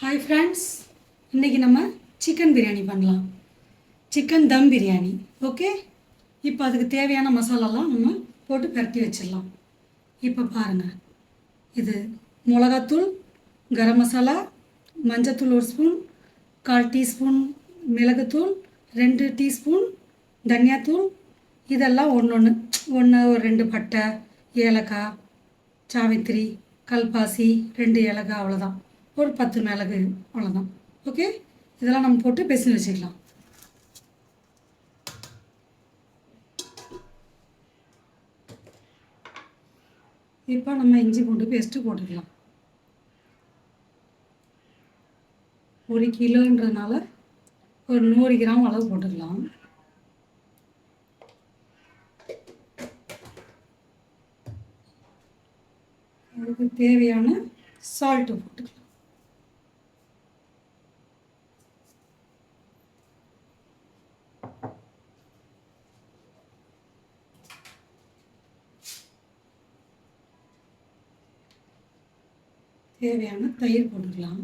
Hi friends, இன்றைக்கி நம்ம chicken biryani பண்ணலாம். சிக்கன் தம் பிரியாணி. ஓகே, இப்போ அதுக்கு தேவையான மசாலாலாம் நம்ம போட்டு பரட்டி வச்சிடலாம். இப்போ பாருங்கள், இது மிளகாத்தூள், கரம் மசாலா, மஞ்சத்தூள் 1 ஸ்பூன், 1/4 டீஸ்பூன் மிளகுத்தூள், 2 டீஸ்பூன் தனியாத்தூள், இதெல்லாம் ஒன்று ஒரு 2 பட்டை, ஏலக்காய், சாவித்திரி, கல்பாசி, 2 ஏலக்காய், அவ்வளோதான். ஒரு 10 மிளகு, அவ்வளோதான். ஓகே, இதெல்லாம் நம்ம போட்டு பிசைஞ்சு வச்சுக்கலாம். இப்போ நம்ம இஞ்சி பூண்டு பேஸ்ட்டு போட்டுக்கலாம். 1 கிலோன்றதுனால ஒரு 100 கிராம் அளவு போட்டுக்கலாம். அதுக்கு தேவையான சால்ட்டு போட்டுக்கலாம். தேவையான தயிர் போட்டுக்கலாம்.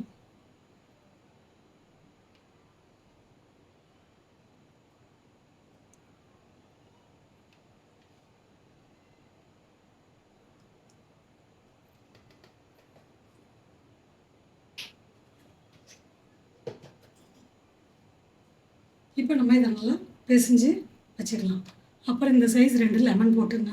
இப்போ நம்ம இதை நல்லா பிசைஞ்சு வச்சுக்கலாம். அப்புறம் இந்த சைஸ் 2 லெமன் போட்டுங்க.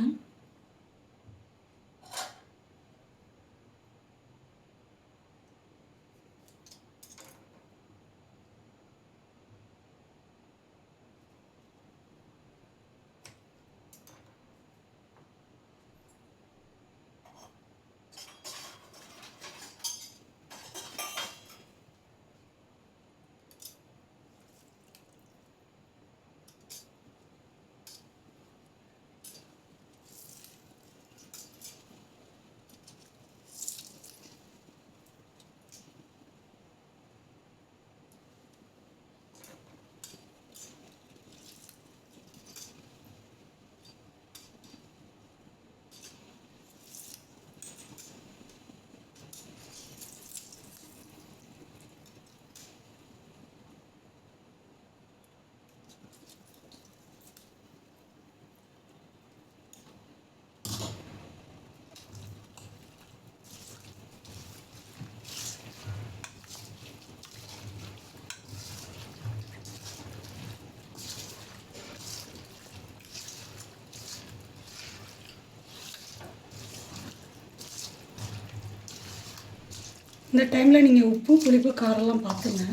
இந்த டைமில் நீங்கள் உப்பு, புளிப்பு, காரெல்லாம் பார்த்துங்க.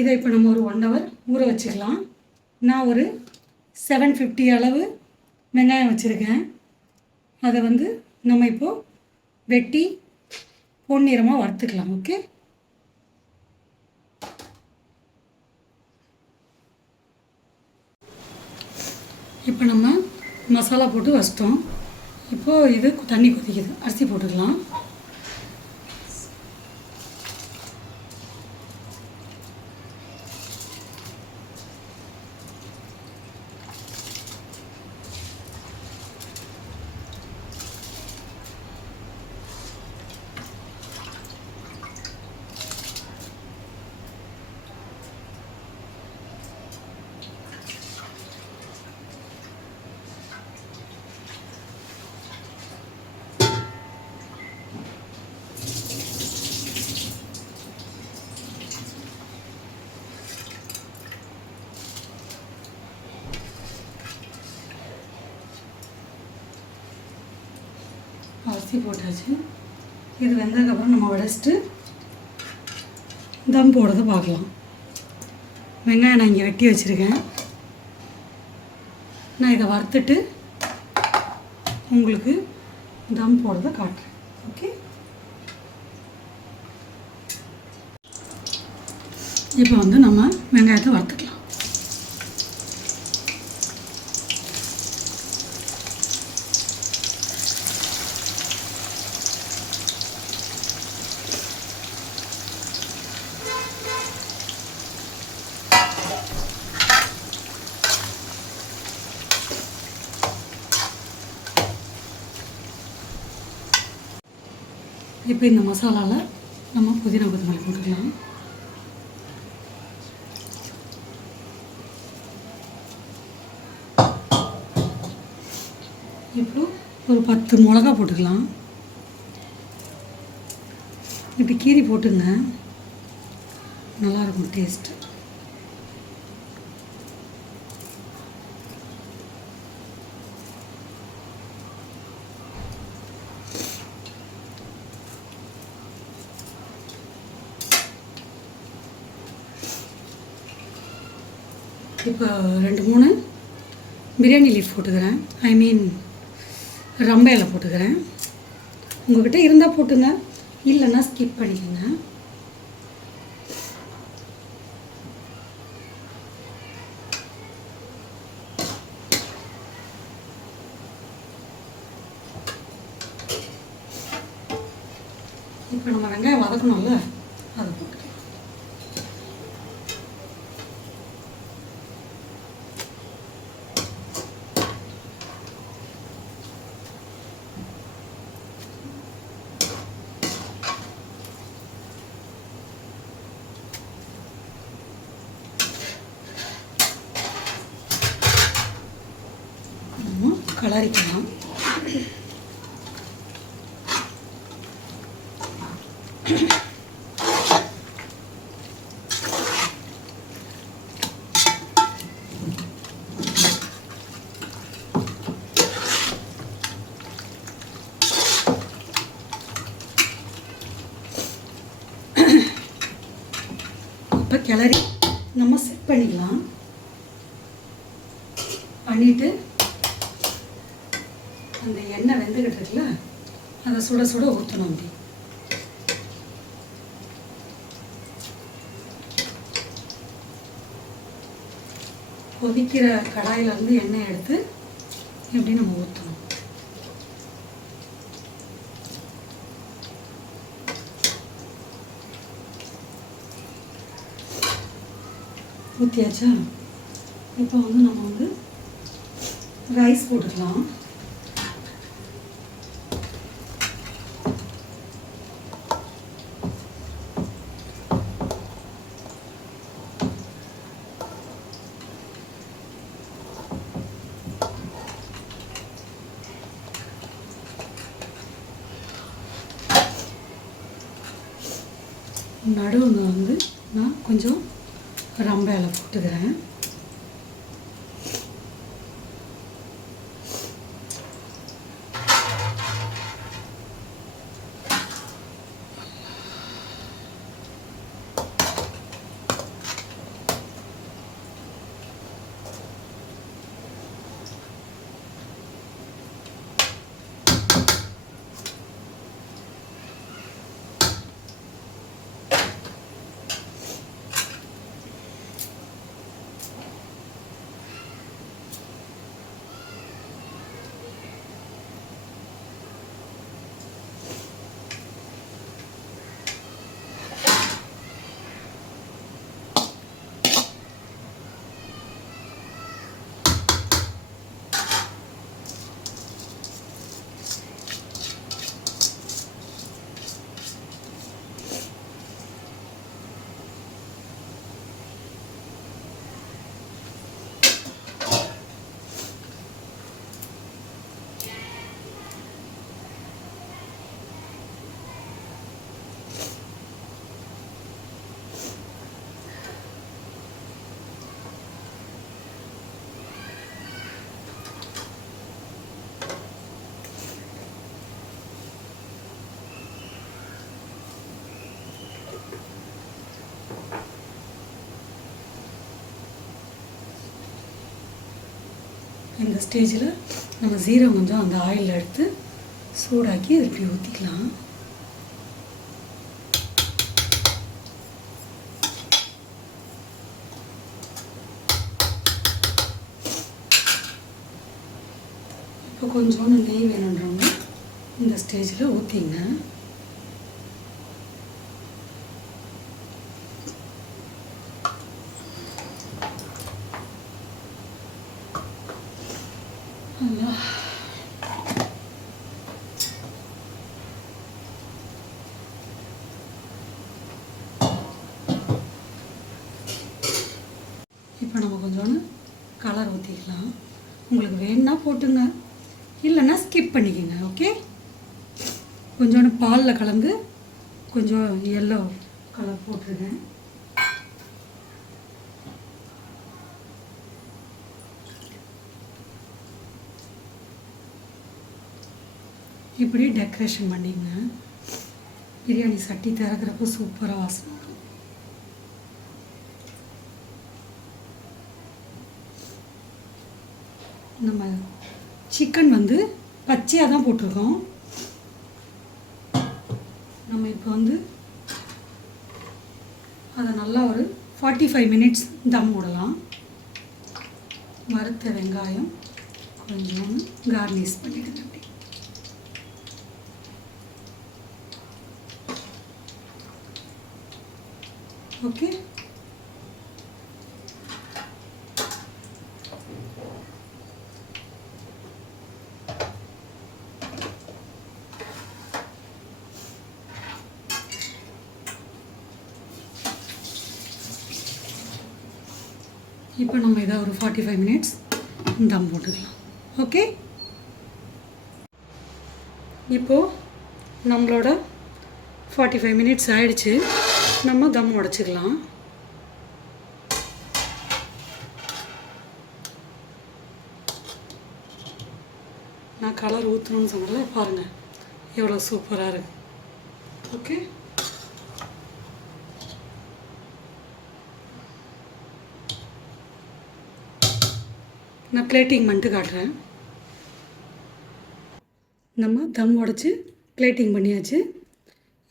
இதை இப்போ நம்ம ஒரு 1 ஹவர் ஊற வச்சுக்கலாம். நான் ஒரு 750 அளவு வெங்காயம் வச்சுருக்கேன். அதை நம்ம இப்போது வெட்டி பொன்னிறமாக வறுத்துக்கலாம். ஓகே, இப்போ நம்ம மசாலா போட்டு வச்சிட்டோம். இப்போது இது தண்ணி கொதிக்குது, அரிசி போட்டுக்கலாம். அரிசி போட்டாச்சு. இது வெந்ததுக்கப்புறம் நம்ம வடிச்சிட்டு தம் போடுறத பார்க்கலாம். வெங்காயம் நான் இங்கே வெட்டி வச்சுருக்கேன். நான் இதை வறுத்துட்டு உங்களுக்கு தம் போடுறத காட்டுறேன். ஓகே, இப்போ நம்ம வெங்காயத்தை வறுத்துக்கலாம். இப்போ இந்த மசாலாவில் நம்ம புதினா கொத்தமல்லி போட்டுக்கலாம். இப்போ ஒரு 10 மிளகா போட்டுக்கலாம். இப்படி கீரி போட்டுங்க, நல்லாயிருக்கும் டேஸ்ட்டு. இப்போ 2-3 பிரியாணி லீஃப் போட்டுக்கிறேன். ஐ மீன் ரம்ப இலை போட்டுக்கிறேன். உங்கள்கிட்ட இருந்தால் போட்டுங்க, இல்லைன்னா ஸ்கிப் பண்ணிக்கோங்க. இப்போ நம்ம வெங்காயம் வதக்கணும்ல, அதை போட்டுக்கலாம். கலரிக்கலாம். இப்போ கிளறி நம்ம செட் பண்ணிக்கலாம். பண்ணிவிட்டு அந்த எண்ணெய் வெந்துக்கிட்டு இருக்குல்ல, அதை சுட சுட ஊற்றணும். அப்படி கொதிக்கிற கடாயிலேருந்து எண்ணெய் எடுத்து எப்படி நம்ம ஊற்றணும். ஊற்றியாச்சா? இப்போ நம்ம ரைஸ் போட்டுக்கலாம். நடுவில் நான் கொஞ்சம் ரம்ப இலை போட்டுக்கிறேன். இந்த ஸ்டேஜில் நம்ம ஜீரகம் கொஞ்சம் அந்த ஆயில் எடுத்து சூடாக்கி இப்படி ஊற்றிக்கலாம். இப்போ கொஞ்சோண்டு நெய் வேணுன்றவங்க இந்த ஸ்டேஜில் ஊற்றிங்க. கொஞ்சோன்னு கலர் ஊற்றிக்கலாம். உங்களுக்கு வேணுன்னா போட்டுங்க, இல்லைன்னா ஸ்கிப் பண்ணிக்கோங்க. ஓகே, கொஞ்சோண்டு பாலில் கலந்து கொஞ்சம் எல்லோ கலர் போட்டுருக்கேன். இப்படி டெக்கரேஷன் பண்ணிங்க. பிரியாணி சட்டி திறக்கிறப்போ சூப்பராக வாசனை வரும். நம்ம சிக்கன் வந்து பச்சையாக தான் போட்டிருக்கோம். நம்ம இப்போ வந்து அதை நல்லா ஒரு 45 மினிட்ஸ் தம் விடலாம். வறுத்த வெங்காயம் கொஞ்சம் கார்னிஷ் பண்ணிடுங்க. அப்படி ஓகே, இப்போ நம்ம இதை ஒரு 45 மினிட்ஸ் தம் போட்டுக்கலாம். ஓகே, இப்போது நம்மளோட 45 மினிட்ஸ் ஆயிடுச்சு. நம்ம தம் உடைச்சிக்கலாம். நான் கலர் ஊற்றணும்னு சொன்னல, பாருங்கள் எவ்வளோ சூப்பராக இருக்கு. ஓகே, நான் பிளேட்டிங் பண்ணிட்டு காட்டுறேன். நம்ம தம் உடைச்சி பிளேட்டிங் பண்ணியாச்சு.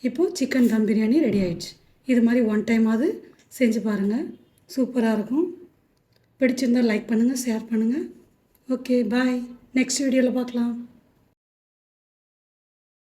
இப்போது சிக்கன் தம் பிரியாணி ரெடி ஆயிடுச்சு. இது மாதிரி ஒன் டைமாவது செஞ்சு பாருங்கள், சூப்பராக இருக்கும். பிடிச்சிருந்தால் லைக் பண்ணுங்கள், ஷேர் பண்ணுங்கள். ஓகே, பாய். நெக்ஸ்ட் வீடியோவில் பார்க்கலாம்.